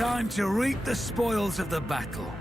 Time to reap the spoils of the battle.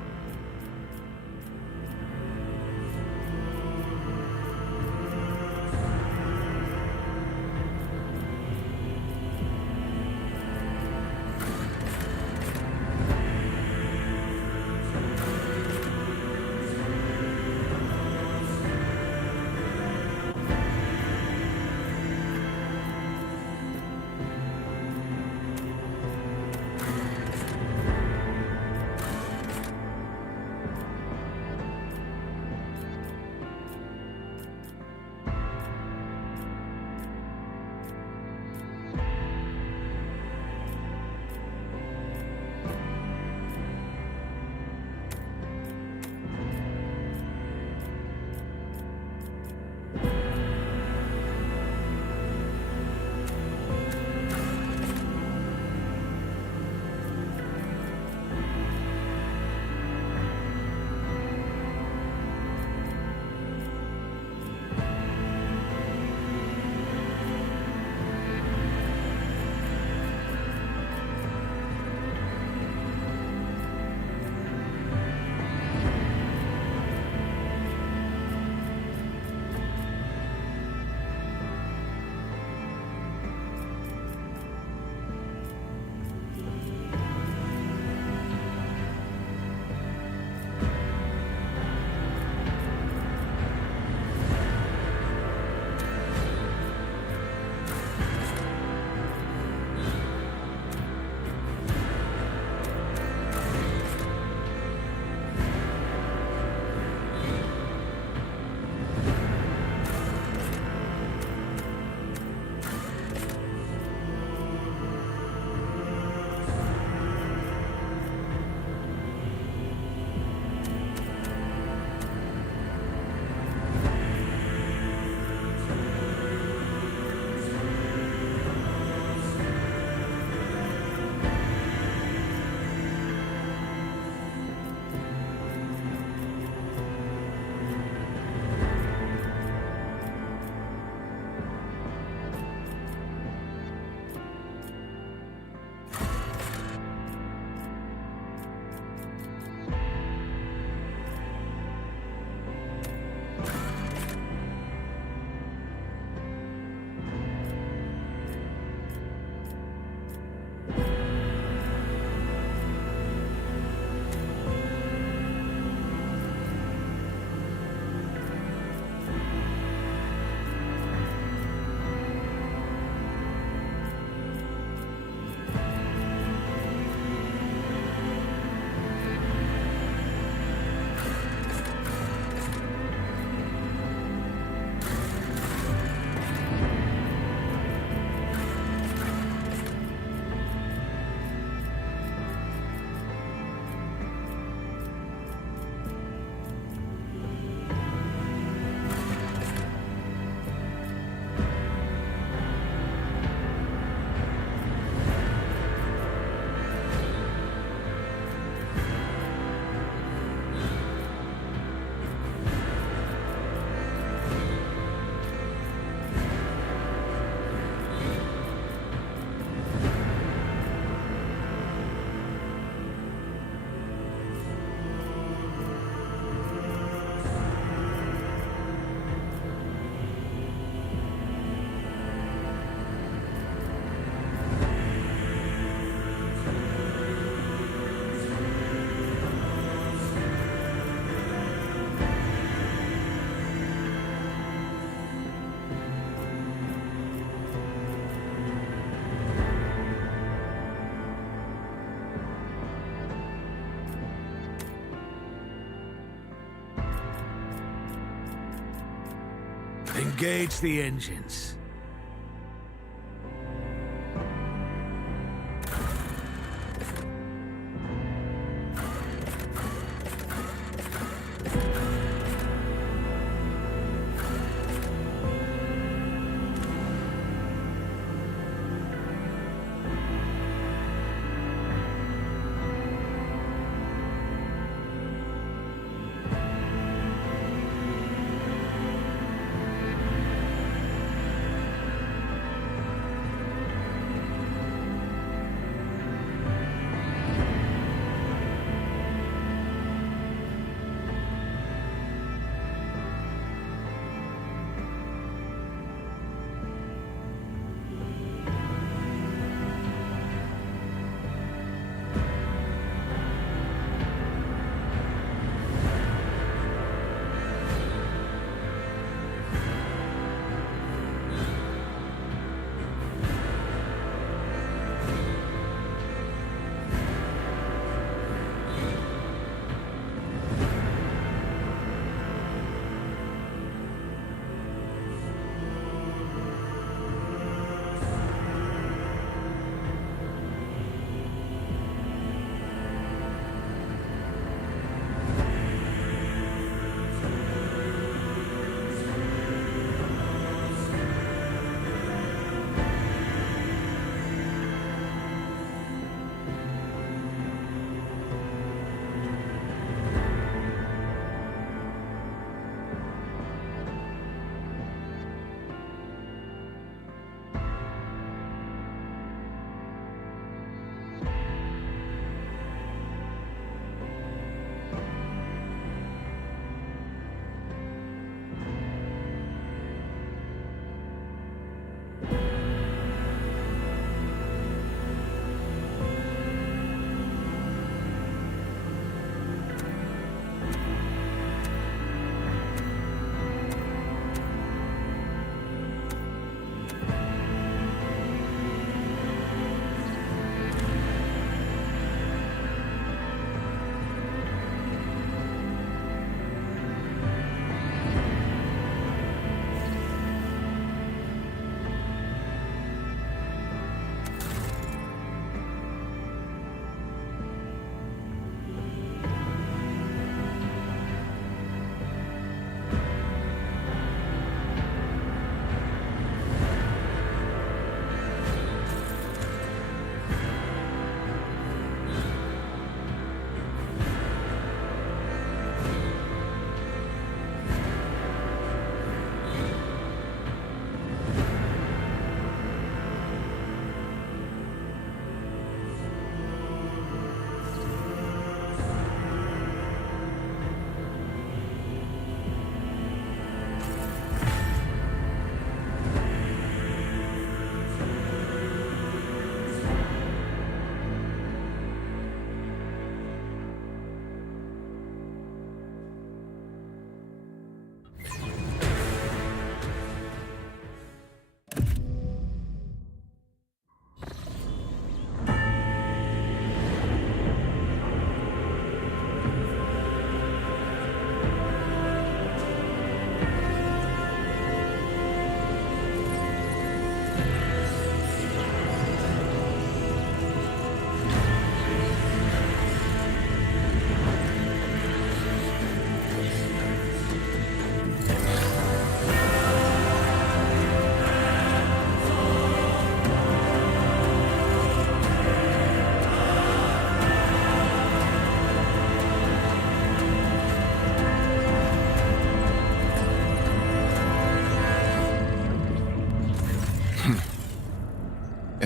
Engage the engines.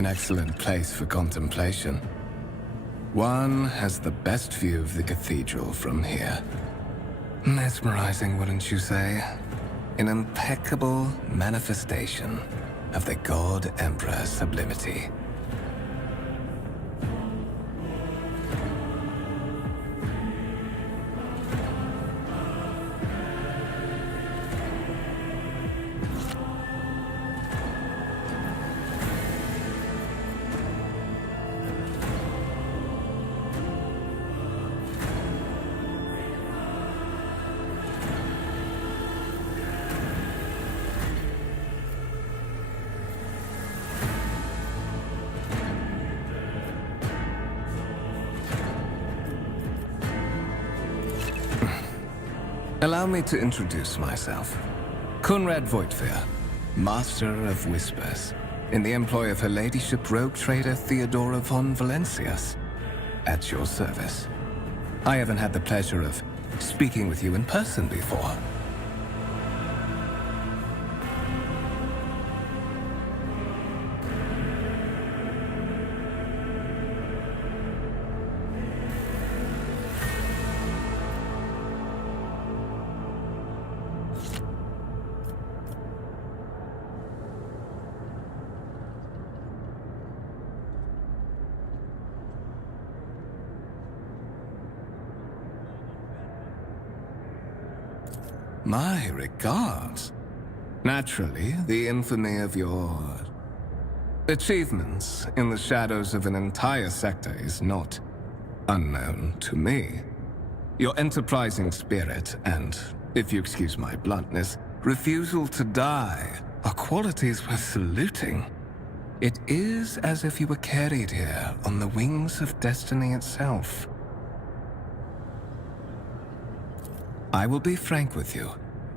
An excellent place for contemplation. One has the best view of the cathedral from here. Mesmerizing, wouldn't you say? An impeccable manifestation of the God Emperor's sublimity. Allow me to introduce myself. Conrad Voigtfir, Master of Whispers, in the employ of Her Ladyship Rogue Trader Theodora von Valencius. At your service. I haven't had the pleasure of speaking with you in person before. My regards. Naturally, the infamy of your achievements in the shadows of an entire sector is not unknown to me. Your enterprising spirit and, if you excuse my bluntness, refusal to die are qualities worth saluting. It is as if you were carried here on the wings of destiny itself. I will be frank with you.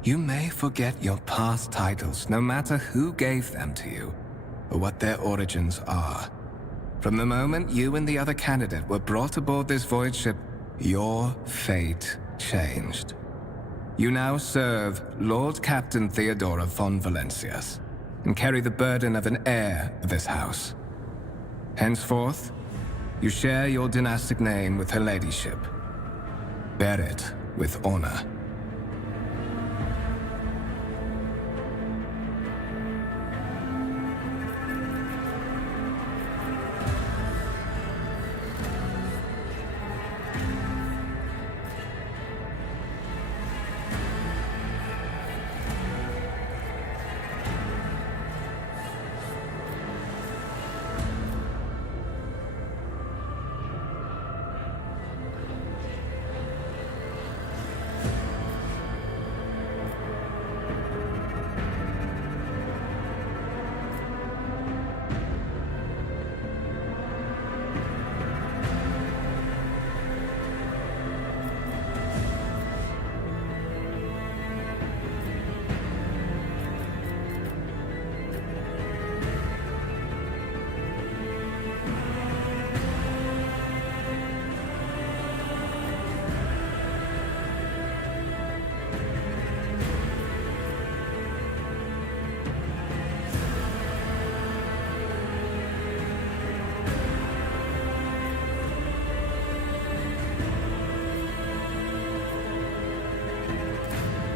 You may forget your past titles, no matter who gave them to you, or what their origins are. From the moment you and the other candidate were brought aboard this void ship, your fate changed. You now serve Lord Captain Theodora von Valencius, and carry the burden of an heir of this house. Henceforth, you share your dynastic name with Her Ladyship. Bear it with honor.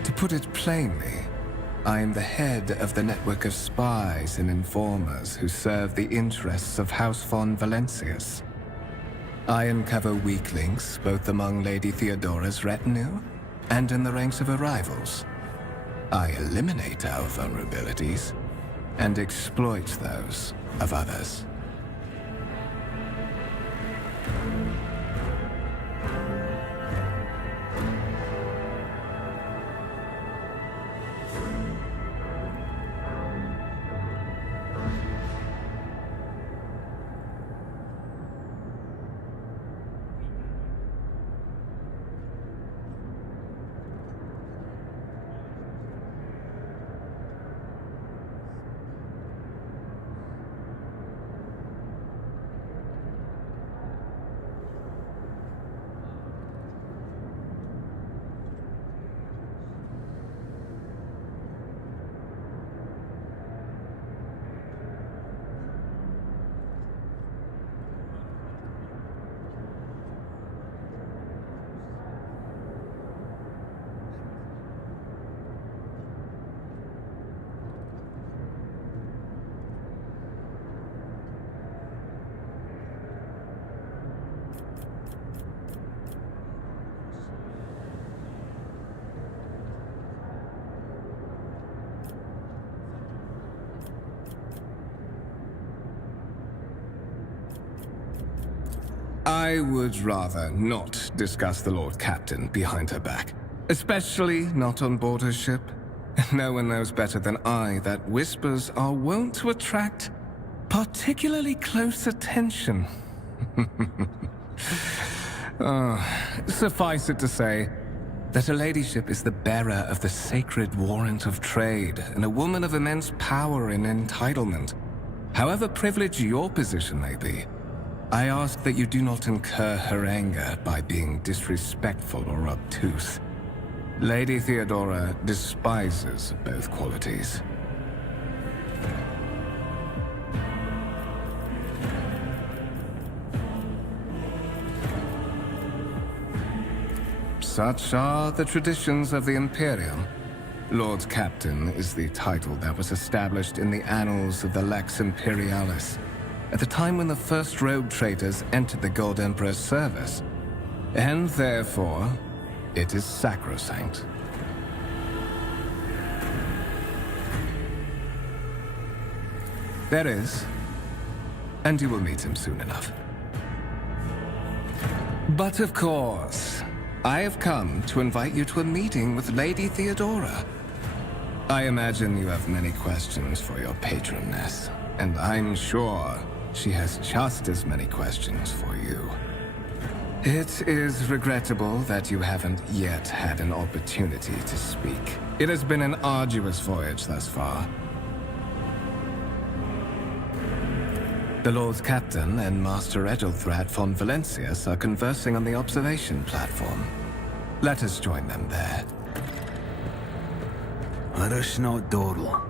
To put it plainly, I am the head of the network of spies and informers who serve the interests of House von Valencius. I uncover weak links both among Lady Theodora's retinue and in the ranks of her rivals. I eliminate our vulnerabilities and exploit those of others. I would rather not discuss the Lord Captain behind her back. Especially not on board her ship. No one knows better than I that whispers are wont to attract particularly close attention. Suffice it to say that her ladyship is the bearer of the sacred warrant of trade and a woman of immense power and entitlement. However privileged your position may be, I ask that you do not incur her anger by being disrespectful or obtuse. Lady Theodora despises both qualities. Such are the traditions of the Imperium. Lord Captain is the title that was established in the annals of the Lex Imperialis at the time when the first rogue traders entered the Gold Emperor's service, and therefore, it is sacrosanct. There is, and you will meet him soon enough. But of course, I have come to invite you to a meeting with Lady Theodora. I imagine you have many questions for your patroness, and I'm sure she has just as many questions for you. It is regrettable that you haven't yet had an opportunity to speak. It has been an arduous voyage thus far. The Lord Captain and Master Edelthrad von Valencius are conversing on the observation platform. Let us join them there. Let us not dawdle.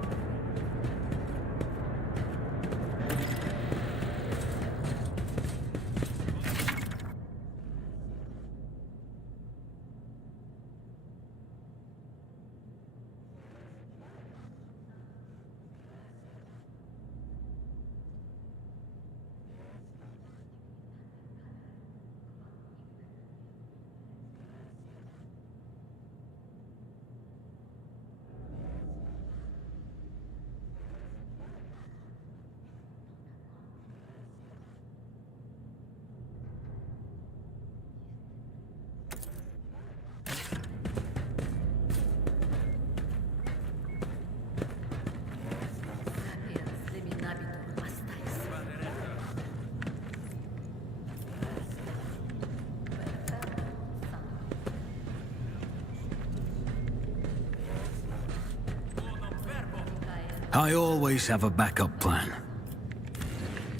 I always have a backup plan.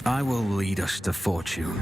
I will lead us to fortune.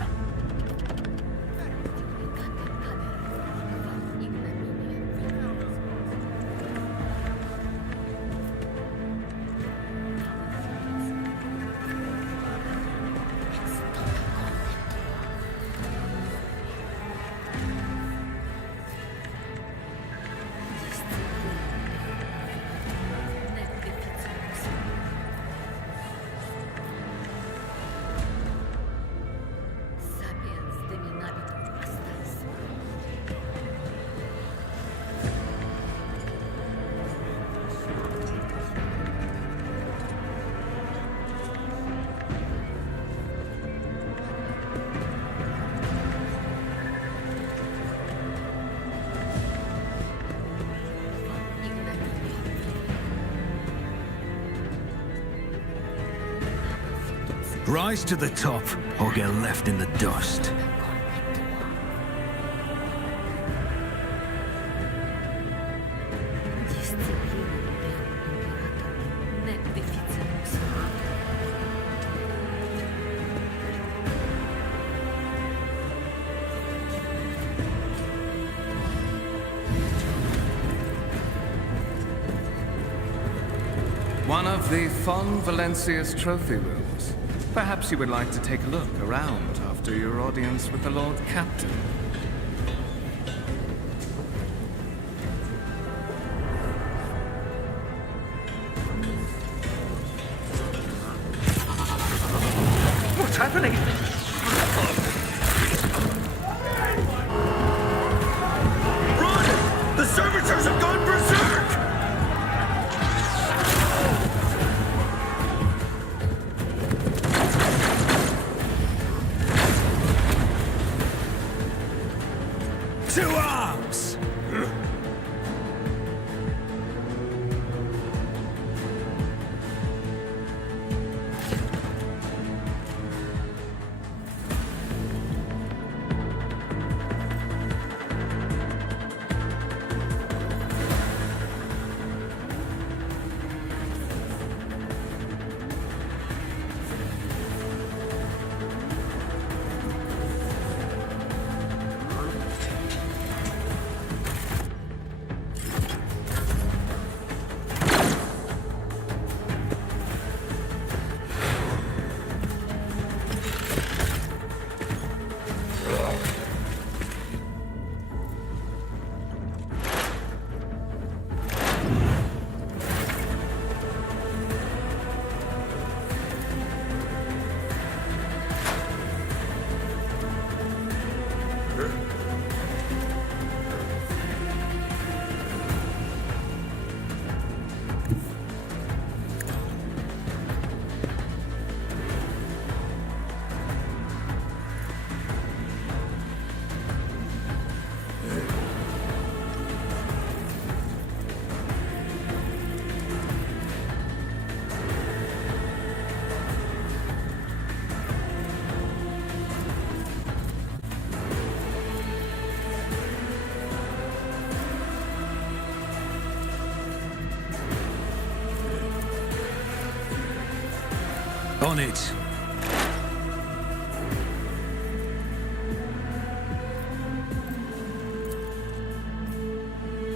Rise to the top, or get left in the dust. One of the Von Valencius trophy rooms. Perhaps you would like to take a look around after your audience with the Lord Captain. What's happening? Run! The servitors have gone berserk! To arms! On it.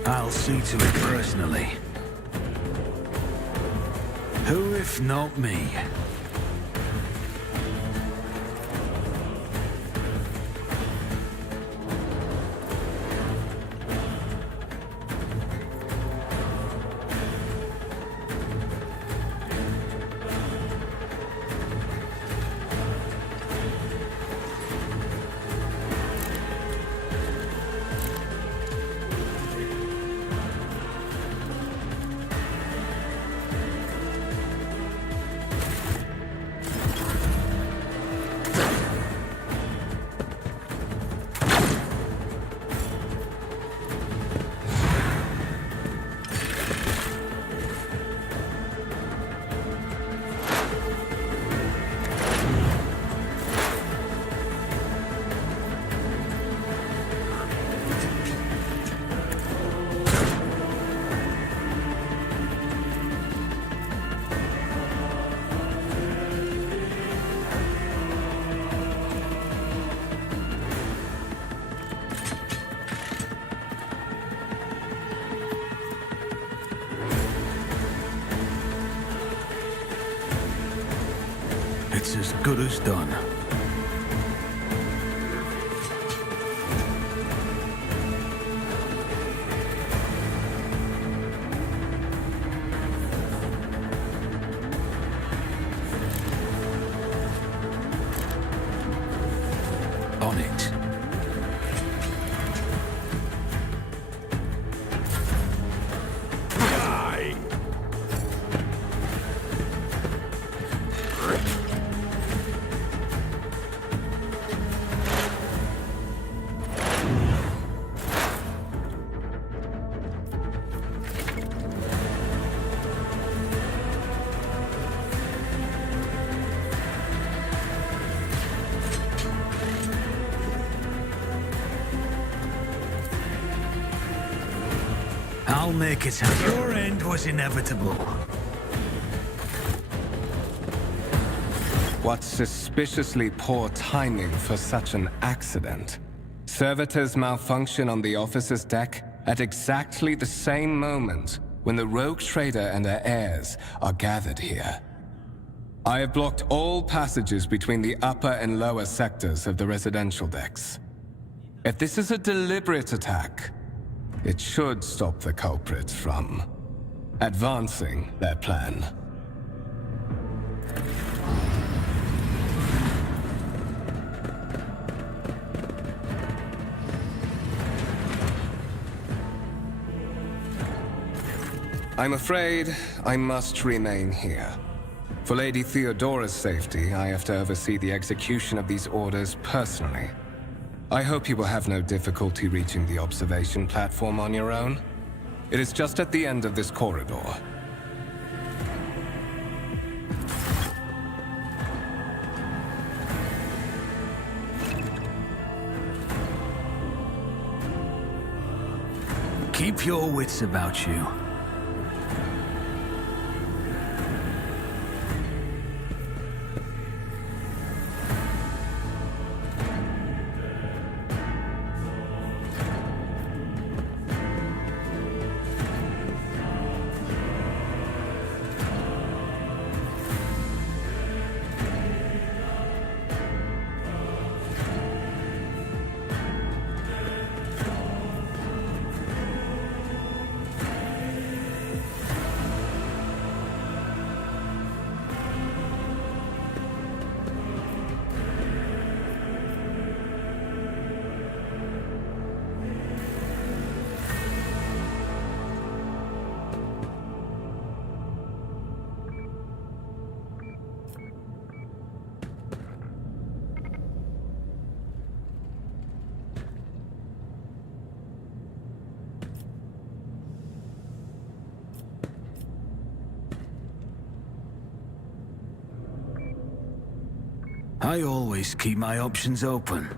I'll see to it personally. Who if not me? It's as good as done. On it. I'll make it happen. Your end was inevitable. What suspiciously poor timing for such an accident. Servitors malfunction on the officer's deck at exactly the same moment when the rogue trader and her heirs are gathered here. I have blocked all passages between the upper and lower sectors of the residential decks. If this is a deliberate attack, it should stop the culprits from advancing their plan. I'm afraid I must remain here. For Lady Theodora's safety, I have to oversee the execution of these orders personally. I hope you will have no difficulty reaching the observation platform on your own. It is just at the end of this corridor. Keep your wits about you. I always keep my options open.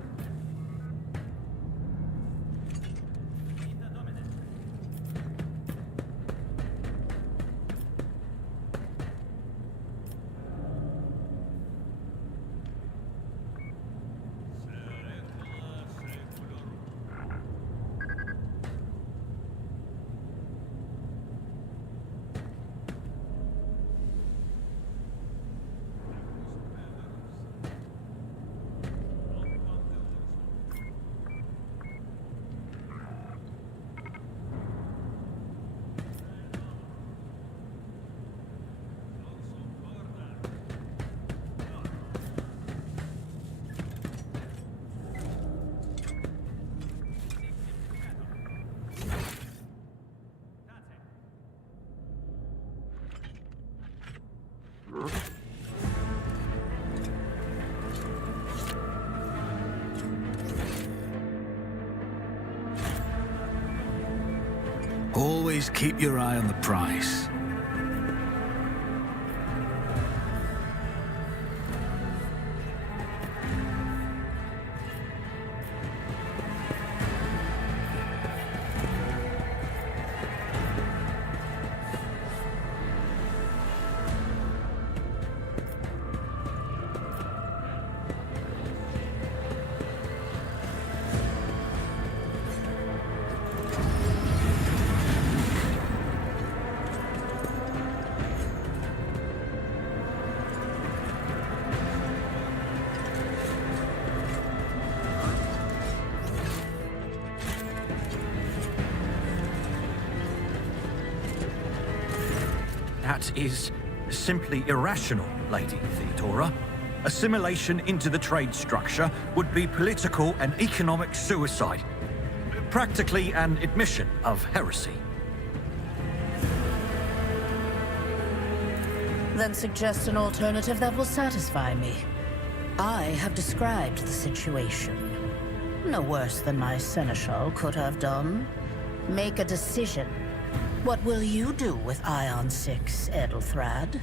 Always keep your eye on the prize. That is simply irrational, Lady Theodora. Assimilation into the trade structure would be political and economic suicide. Practically an admission of heresy. Then suggest an alternative that will satisfy me. I have described the situation. No worse than my seneschal could have done. Make a decision. What will you do with Ion 6, Edelthrad?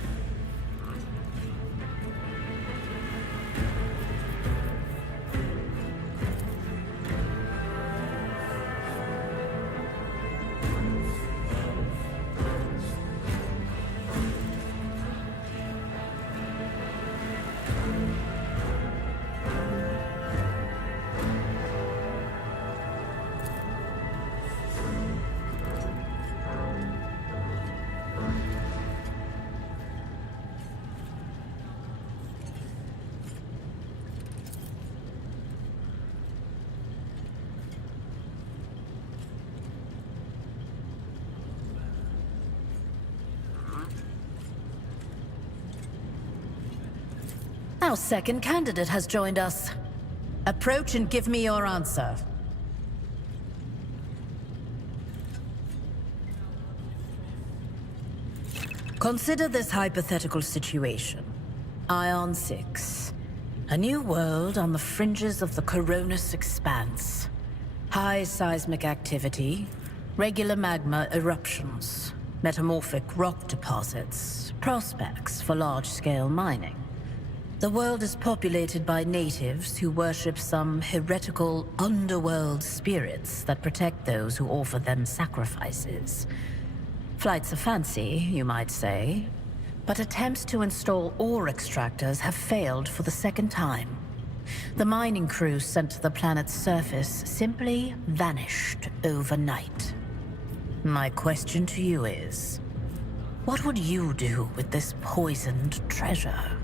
Our second candidate has joined us. Approach and give me your answer. Consider this hypothetical situation. Ion 6. A new world on the fringes of the Coronis Expanse. High seismic activity, regular magma eruptions, metamorphic rock deposits, prospects for large-scale mining. The world is populated by natives who worship some heretical underworld spirits that protect those who offer them sacrifices. Flights of fancy, you might say, but attempts to install ore extractors have failed for the second time. The mining crew sent to the planet's surface simply vanished overnight. My question to you is, what would you do with this poisoned treasure?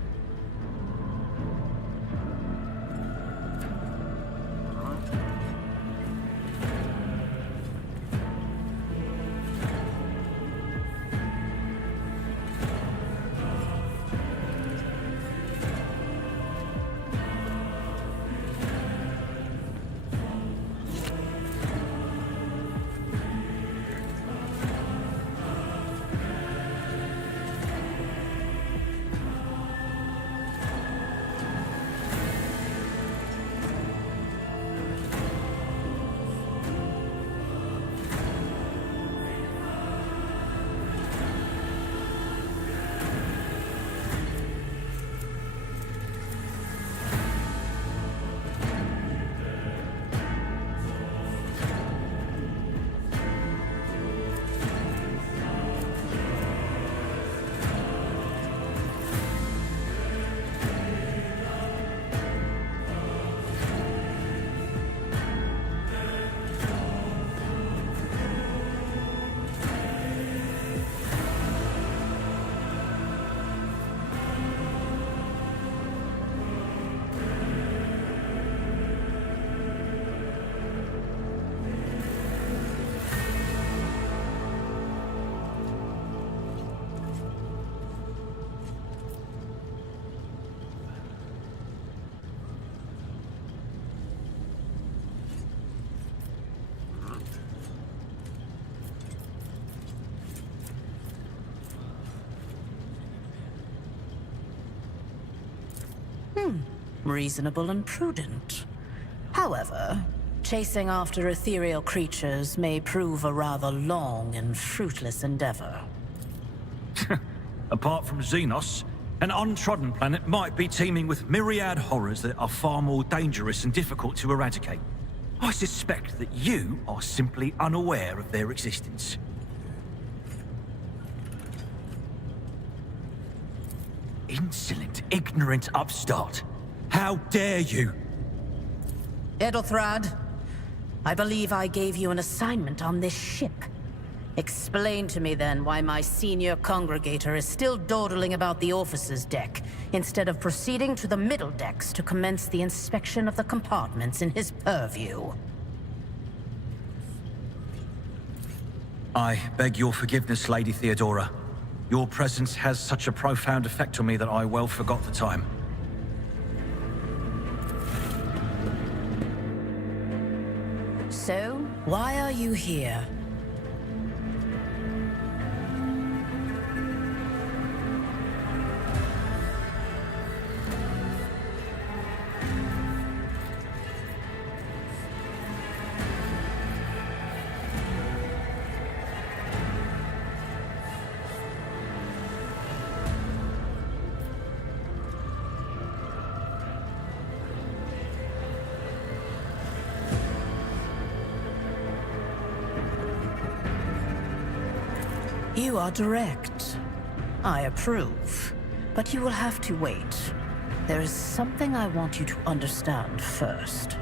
Reasonable and prudent. However, chasing after ethereal creatures may prove a rather long and fruitless endeavor. Apart from Xenos, an untrodden planet might be teeming with myriad horrors that are far more dangerous and difficult to eradicate. I suspect that you are simply unaware of their existence. Insolent, ignorant upstart. How dare you? Edelthrad, I believe I gave you an assignment on this ship. Explain to me then why my senior congregator is still dawdling about the officer's deck, instead of proceeding to the middle decks to commence the inspection of the compartments in his purview. I beg your forgiveness, Lady Theodora. Your presence has such a profound effect on me that I well forgot the time. So, why are you here? You are direct. I approve. But you will have to wait. There is something I want you to understand first.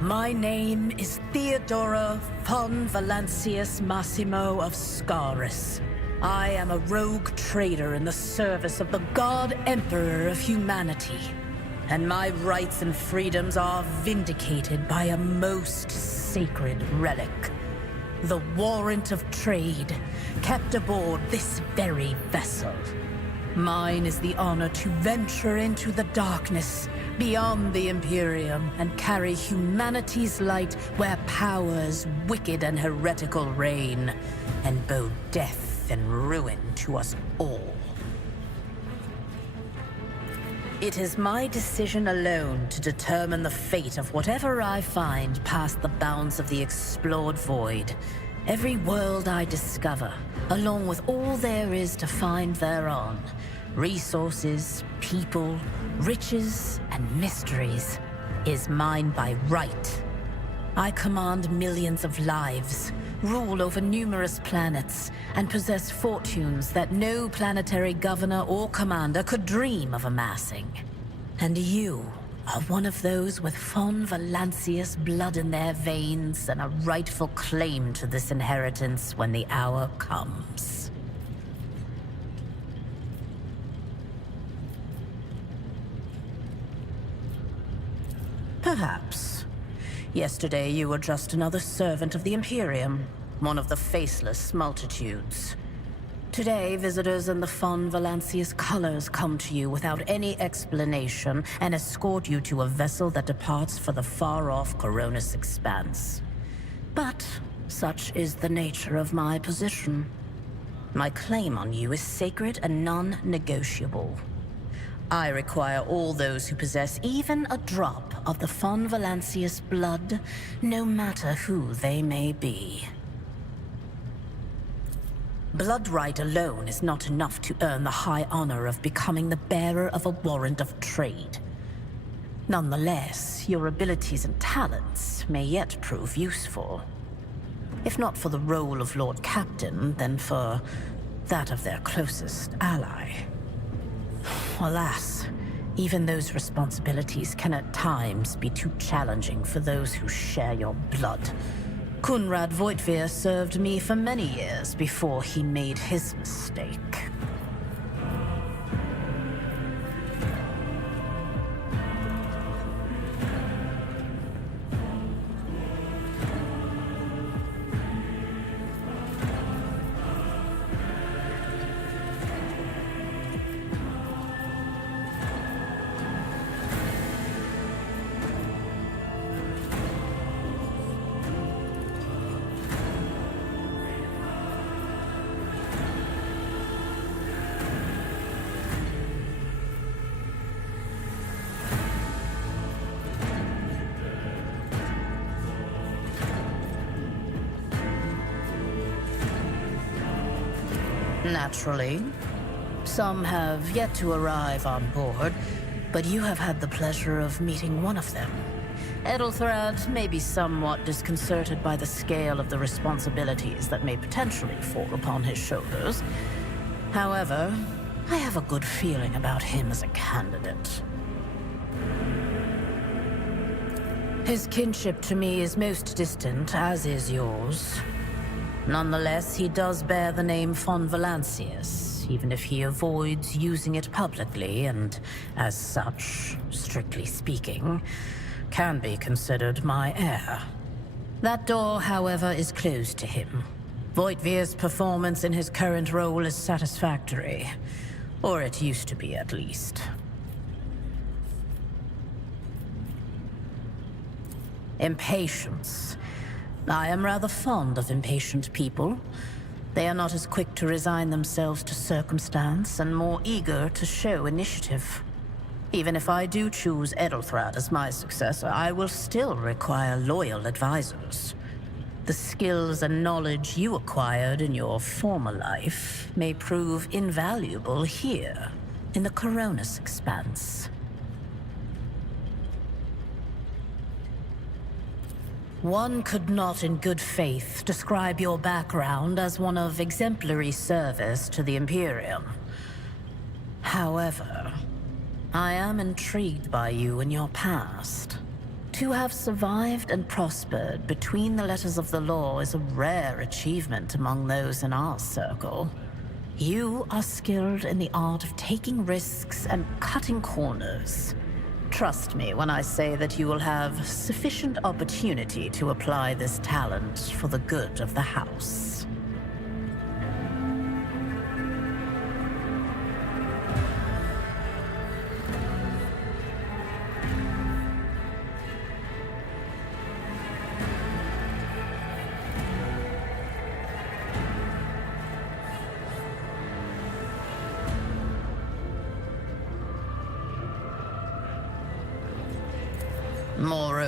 My name is Theodora von Valancius Massimo of Scaris. I am a rogue trader in the service of the God Emperor of humanity. And my rights and freedoms are vindicated by a most sacred relic. The warrant of trade, kept aboard this very vessel. Mine is the honor to venture into the darkness, beyond the Imperium, and carry humanity's light where powers wicked and heretical reign, and bow death and ruin to us all. It is my decision alone to determine the fate of whatever I find past the bounds of the explored void. Every world I discover, along with all there is to find thereon. Resources, people, riches, and mysteries, is mine by right. I command millions of lives, rule over numerous planets, and possess fortunes that no planetary governor or commander could dream of amassing. And you are one of those with Fon Valancius blood in their veins and a rightful claim to this inheritance when the hour comes. Perhaps. Yesterday you were just another servant of the Imperium, one of the faceless multitudes. Today, visitors in the Fon Valancius colors come to you without any explanation and escort you to a vessel that departs for the far-off Coronis expanse. But such is the nature of my position. My claim on you is sacred and non-negotiable. I require all those who possess even a drop of the Fon Valancius blood, no matter who they may be. Blood right alone is not enough to earn the high honor of becoming the bearer of a warrant of trade. Nonetheless, your abilities and talents may yet prove useful. If not for the role of Lord Captain, then for that of their closest ally. Alas, even those responsibilities can at times be too challenging for those who share your blood. Kunrad Voitvir served me for many years before he made his mistake. Naturally. Some have yet to arrive on board, but you have had the pleasure of meeting one of them. Edelthrad may be somewhat disconcerted by the scale of the responsibilities that may potentially fall upon his shoulders. However, I have a good feeling about him as a candidate. His kinship to me is most distant, as is yours. Nonetheless, he does bear the name Fon Valancius, even if he avoids using it publicly and, as such, strictly speaking, can be considered my heir. That door, however, is closed to him. Voitvir's performance in his current role is satisfactory. Or it used to be, at least. Impatience. I am rather fond of impatient people. They are not as quick to resign themselves to circumstance and more eager to show initiative. Even if I do choose Edelthrad as my successor, I will still require loyal advisors. The skills and knowledge you acquired in your former life may prove invaluable here, in the Coronis expanse. One could not in good faith describe your background as one of exemplary service to the Imperium. However, I am intrigued by you and your past. To have survived and prospered between the letters of the law is a rare achievement among those in our circle. You are skilled in the art of taking risks and cutting corners. Trust me when I say that you will have sufficient opportunity to apply this talent for the good of the house.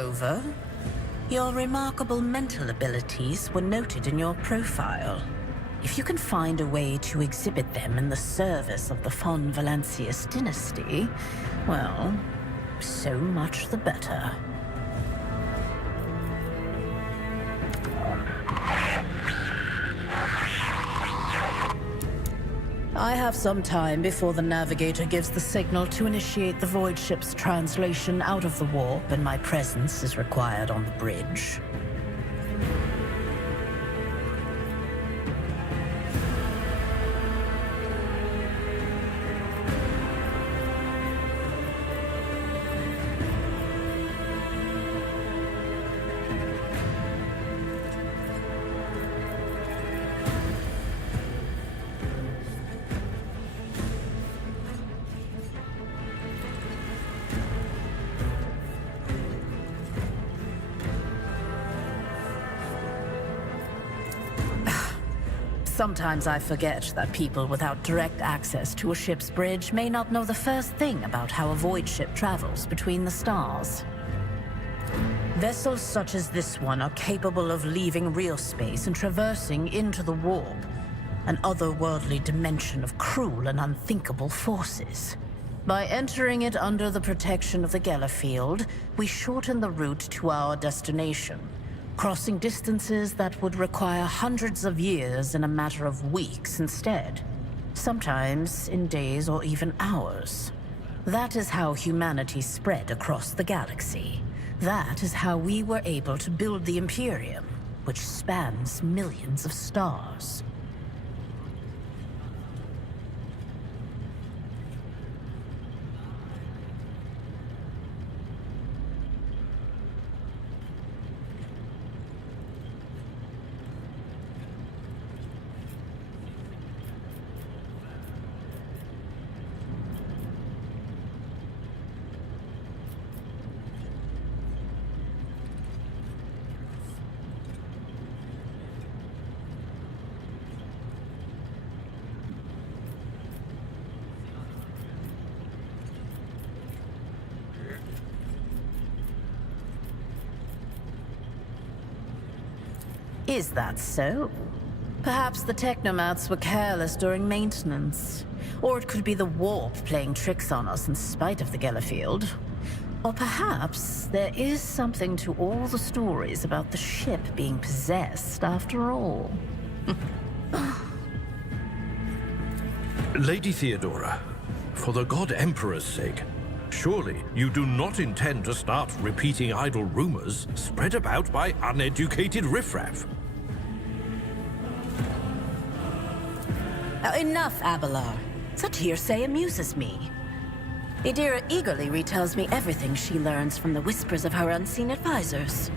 Moreover, your remarkable mental abilities were noted in your profile. If you can find a way to exhibit them in the service of the von Valancius dynasty, well, so much the better. I have some time before the Navigator gives the signal to initiate the Void Ship's translation out of the warp, and my presence is required on the bridge. Sometimes I forget that people without direct access to a ship's bridge may not know the first thing about how a void ship travels between the stars. Vessels such as this one are capable of leaving real space and traversing into the warp, an otherworldly dimension of cruel and unthinkable forces. By entering it under the protection of the Gellerfield, we shorten the route to our destination, crossing distances that would require hundreds of years in a matter of weeks instead, sometimes in days or even hours. That is how humanity spread across the galaxy. That is how we were able to build the Imperium, which spans millions of stars. Is that so? Perhaps the Technomats were careless during maintenance. Or it could be the warp playing tricks on us in spite of the Gellerfield. Or perhaps there is something to all the stories about the ship being possessed after all. Lady Theodora, for the God Emperor's sake, surely you do not intend to start repeating idle rumors spread about by uneducated riffraff. Enough, Abelard. Such hearsay amuses me. Idira eagerly retells me everything she learns from the whispers of her unseen advisors.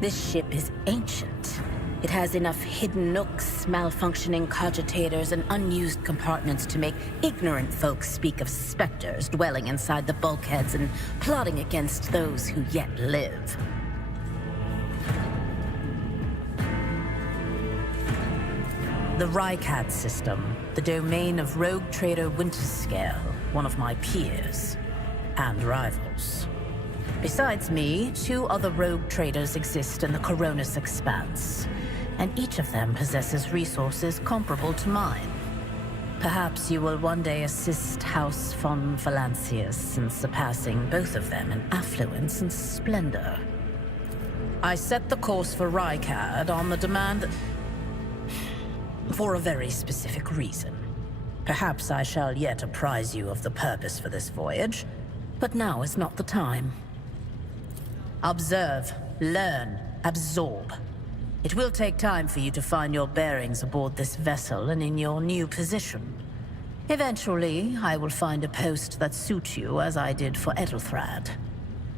This ship is ancient. It has enough hidden nooks, malfunctioning cogitators, and unused compartments to make ignorant folks speak of specters dwelling inside the bulkheads and plotting against those who yet live. The Rycat system, the domain of rogue trader Winterscale, one of my peers and rivals. Besides me, 2 other rogue traders exist in the Coronis Expanse, and each of them possesses resources comparable to mine. Perhaps you will one day assist House von Valancius in surpassing both of them in affluence and splendor. I set the course for Rykad on the demand for a very specific reason. Perhaps I shall yet apprise you of the purpose for this voyage, but now is not the time. Observe, learn, absorb. It will take time for you to find your bearings aboard this vessel and in your new position. Eventually, I will find a post that suits you as I did for Edelthrad.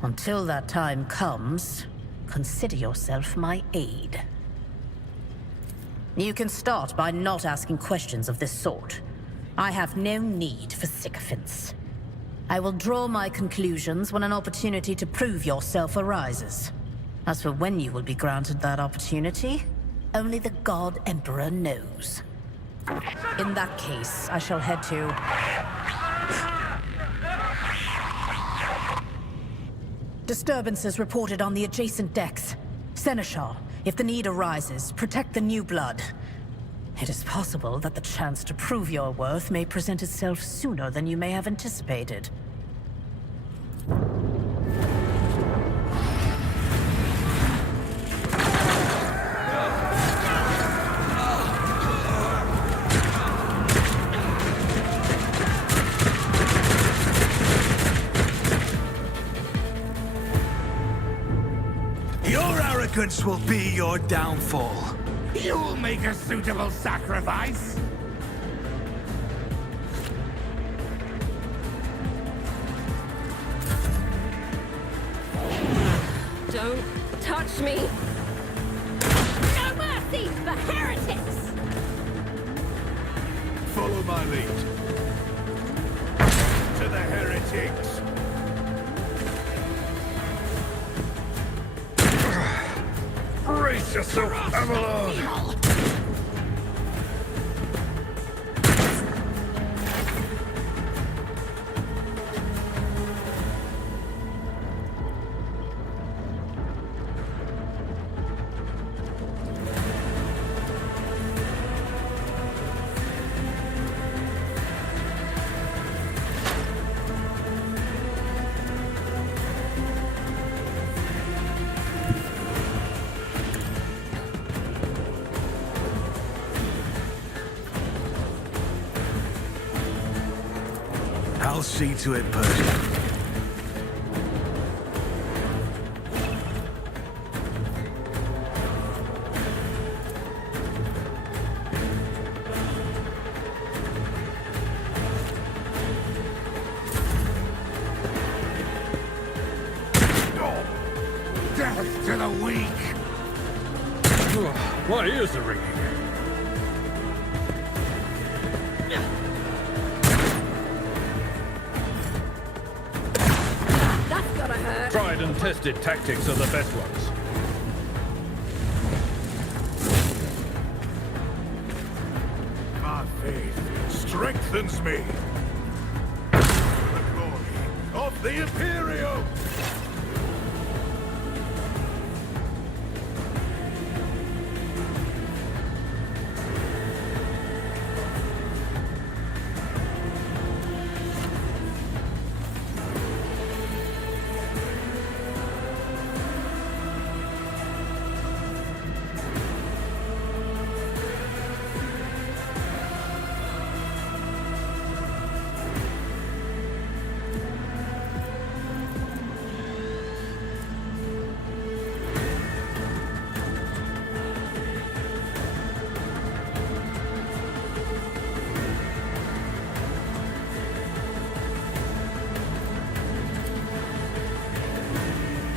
Until that time comes, consider yourself my aide. You can start by not asking questions of this sort. I have no need for sycophants. I will draw my conclusions when an opportunity to prove yourself arises. As for when you will be granted that opportunity, only the God Emperor knows. In that case, I shall head to... Disturbances reported on the adjacent decks. Seneschal, if the need arises, protect the new blood. It is possible that the chance to prove your worth may present itself sooner than you may have anticipated. Your arrogance will be your downfall. You'll make a suitable sacrifice. Don't touch me! No mercy for heretics! Follow my lead. To the heretics. Brace yourself, Avalon! I'll see to it, Persia. Death to the weak! My ears are ringing. That's gotta hurt! Tried and tested tactics are the best ones. My faith strengthens me. The glory of the Imperium!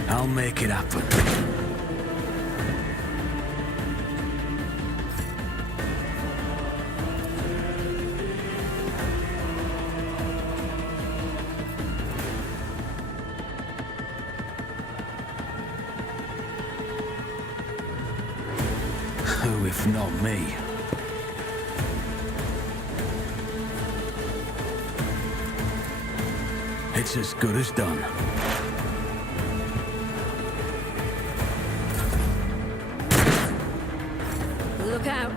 I'll make it happen. Who, if not me? It's as good as done. Look out!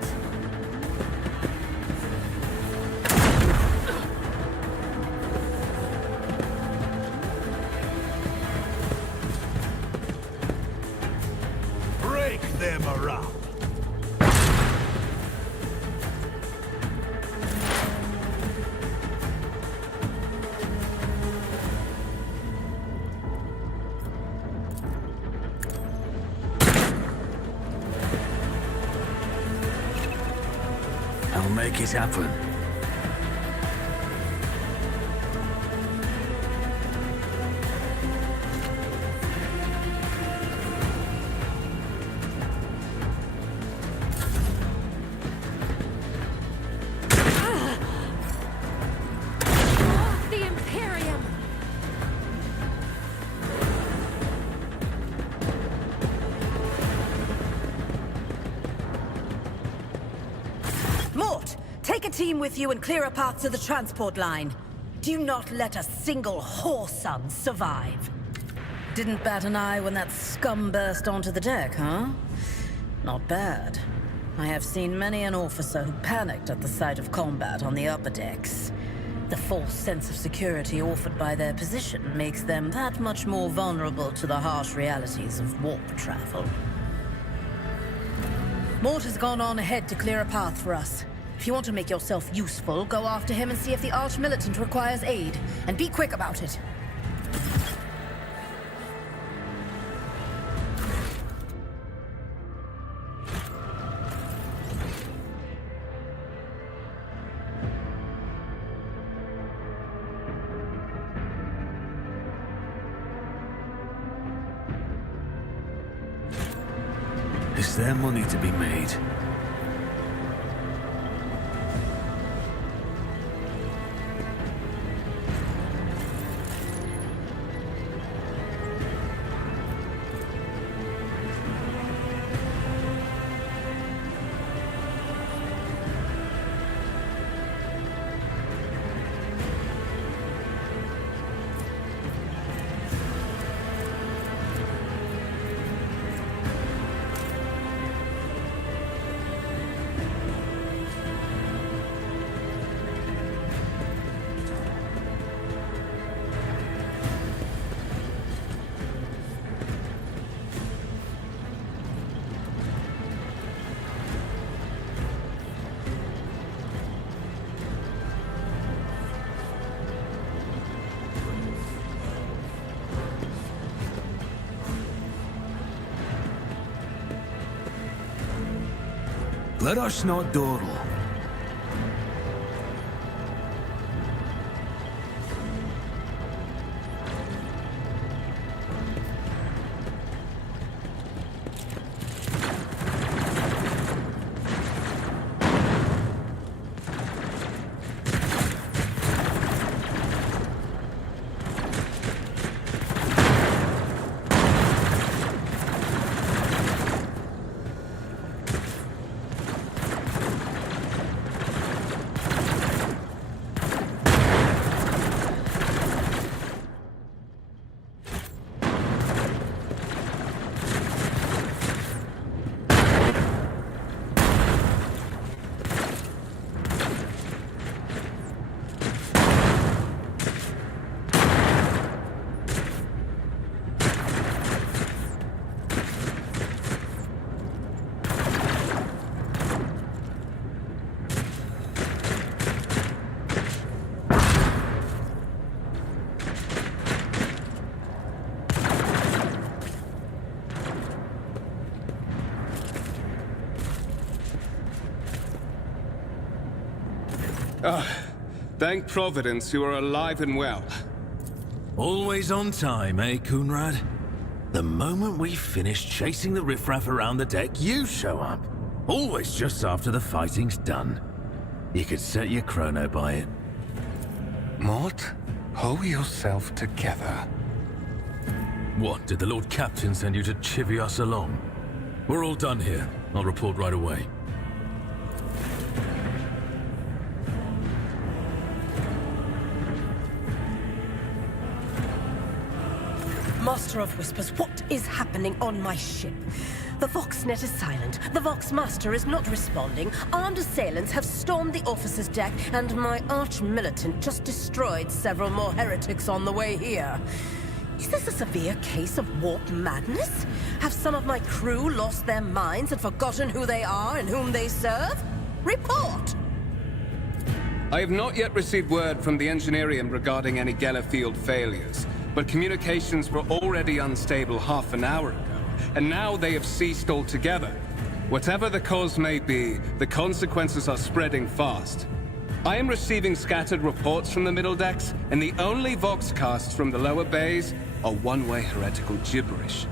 Break them around! I'll make it happen. The Imperium! Mort, take a team with you and clear a path to the transport line. Do not let a single whoreson survive. Didn't bat an eye when that scum burst onto the deck, huh? Not bad. I have seen many an officer who panicked at the sight of combat on the upper decks. The false sense of security offered by their position makes them that much more vulnerable to the harsh realities of warp travel. Mort has gone on ahead to clear a path for us. If you want to make yourself useful, go after him and see if the Arch-Militant requires aid. And be quick about it. Is there money to be made? Let us not dawdle. Thank Providence you are alive and well. Always on time, eh, Kunrad? The moment we finish chasing the riffraff around the deck, you show up. Always just after the fighting's done. You could set your chrono by it. Mort, pull yourself together. What, did the Lord Captain send you to chivvy us along? We're all done here. I'll report right away. Master of Whispers, what is happening on my ship? The Voxnet is silent. The Voxmaster is not responding. Armed assailants have stormed the officer's deck, and my arch-militant just destroyed several more heretics on the way here. Is this a severe case of warp madness? Have some of my crew lost their minds and forgotten who they are and whom they serve? Report! I have not yet received word from the Engineerium regarding any Gellerfield failures, but communications were already unstable half an hour ago, and now they have ceased altogether. Whatever the cause may be, the consequences are spreading fast. I am receiving scattered reports from the middle decks, and the only voxcasts from the lower bays are one-way heretical gibberish.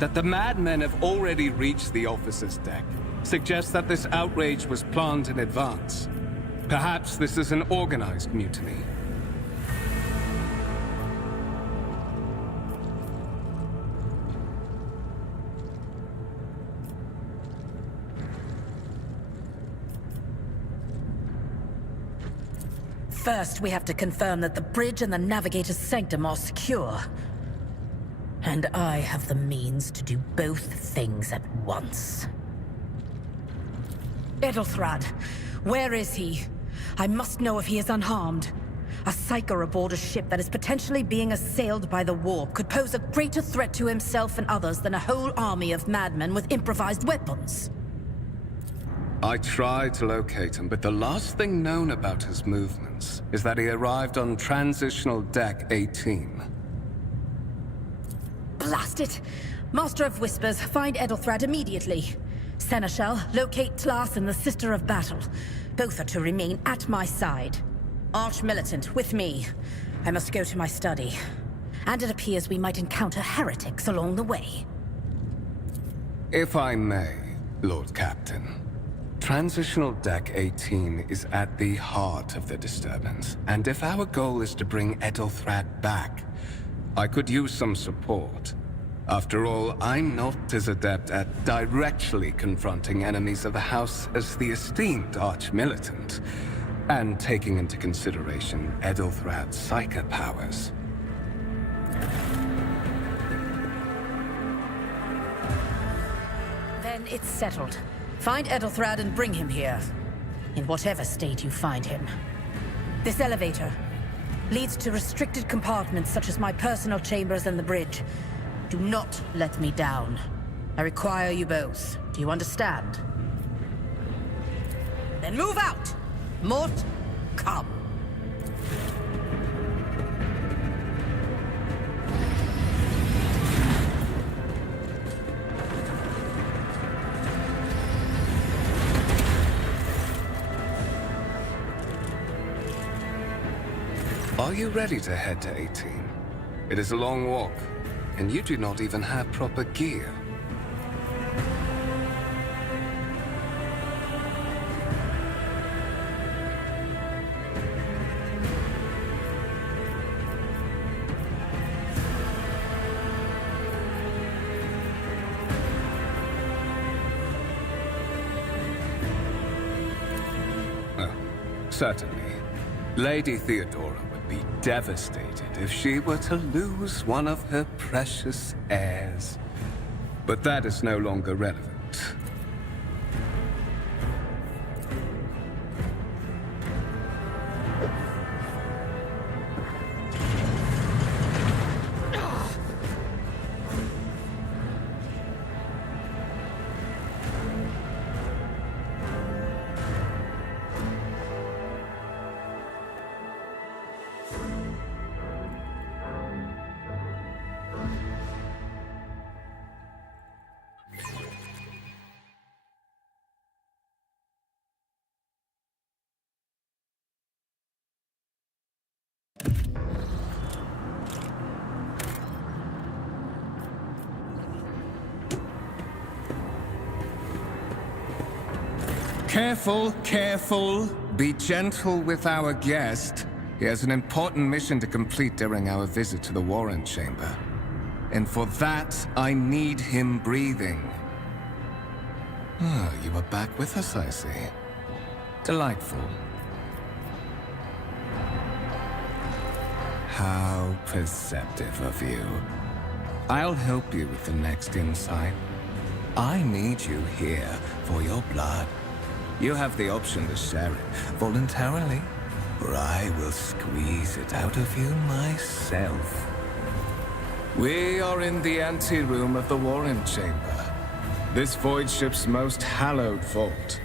That the madmen have already reached the officer's deck suggests that this outrage was planned in advance. Perhaps this is an organized mutiny. First, we have to confirm that the bridge and the Navigator's Sanctum are secure. And I have the means to do both things at once. Edelthrad, where is he? I must know if he is unharmed. A psyker aboard a ship that is potentially being assailed by the warp could pose a greater threat to himself and others than a whole army of madmen with improvised weapons. I tried to locate him, but the last thing known about his movements is that he arrived on Transitional Deck 18. Blast it! Master of Whispers, find Edelthrad immediately. Seneschal, locate Tlas and the Sister of Battle. Both are to remain at my side. Arch-Militant, with me. I must go to my study. And it appears we might encounter heretics along the way. If I may, Lord Captain. Transitional Deck 18 is at the heart of the disturbance, and if our goal is to bring Edelthrad back, I could use some support. After all, I'm not as adept at directly confronting enemies of the House as the esteemed Arch-Militant, and taking into consideration Edelthrad's psychic powers. Then it's settled. Find Edelthrad and bring him here. In whatever state you find him. This elevator leads to restricted compartments such as my personal chambers and the bridge. Do not let me down. I require you both. Do you understand? Then move out! Mort, come. Are you ready to head to 18? It is a long walk, and you do not even have proper gear. Oh, certainly. Lady Theodora would be devastated if she were to lose one of her precious heirs. But that is no longer relevant. Careful, careful. Be gentle with our guest. He has an important mission to complete during our visit to the Warren Chamber. And for that, I need him breathing. Ah, you are back with us, I see. Delightful. How perceptive of you. I'll help you with the next insight. I need you here for your blood. You have the option to share it voluntarily, or I will squeeze it out of you myself. We are in the anteroom of the Warren Chamber, this void ship's most hallowed vault.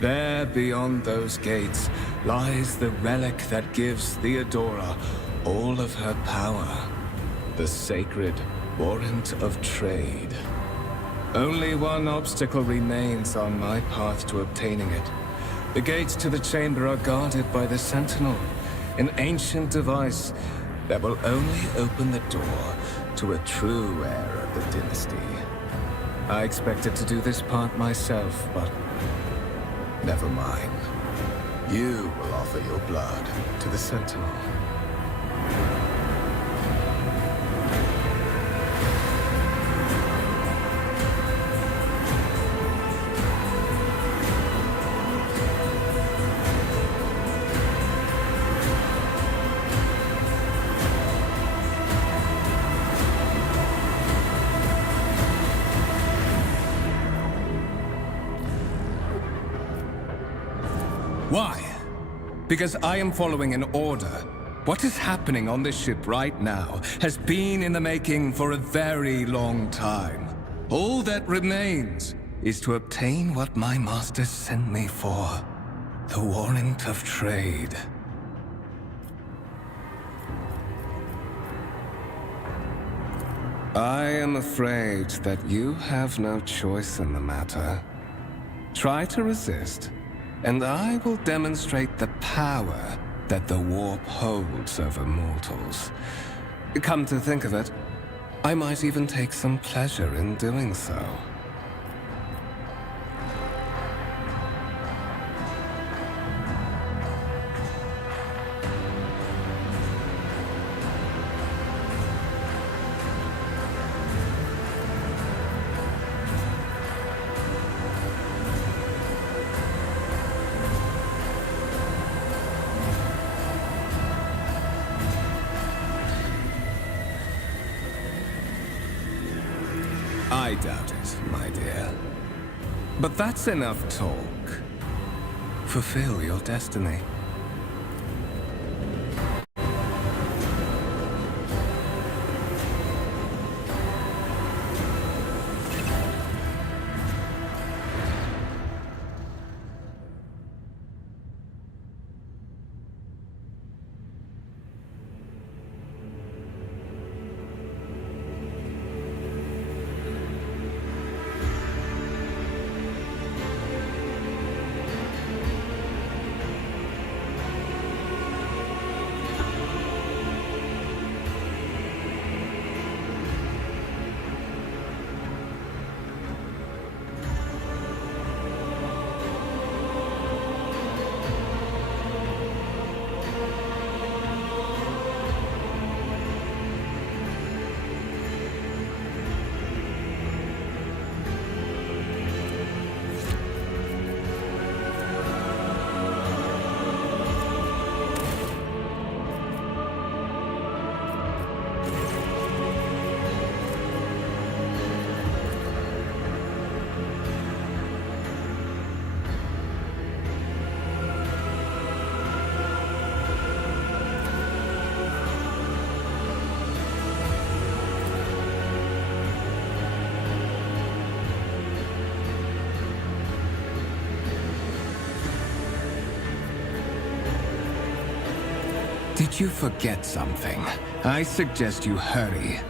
There, beyond those gates, lies the relic that gives Theodora all of her power. The sacred Warrant of Trade. Only one obstacle remains on my path to obtaining it. The gates to the chamber are guarded by the Sentinel, an ancient device that will only open the door to a true heir of the dynasty. I expected to do this part myself, but never mind. You will offer your blood to the Sentinel. Why? Because I am following an order. What is happening on this ship right now has been in the making for a very long time. All that remains is to obtain what my masters sent me for. The warrant of trade. I am afraid that you have no choice in the matter. Try to resist, and I will demonstrate the power that the warp holds over mortals. Come to think of it, I might even take some pleasure in doing so. I doubt it, my dear. But that's enough talk. Fulfill your destiny. Did you forget something? I suggest you hurry.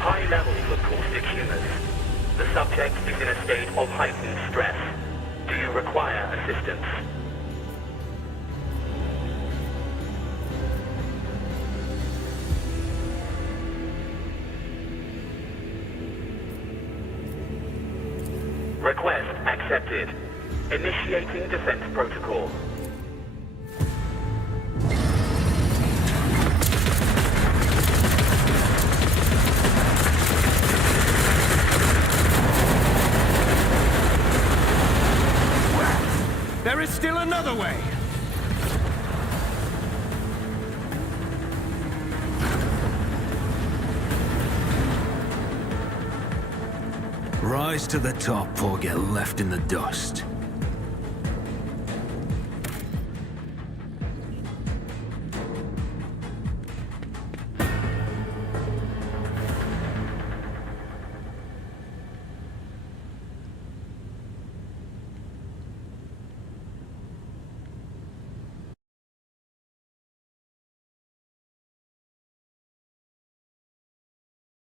High levels of caustic humors. The subject is in a state of heightened stress. Do you require assistance? Request accepted. Initiating descent protocol. There is still another way! Rise to the top or get left in the dust.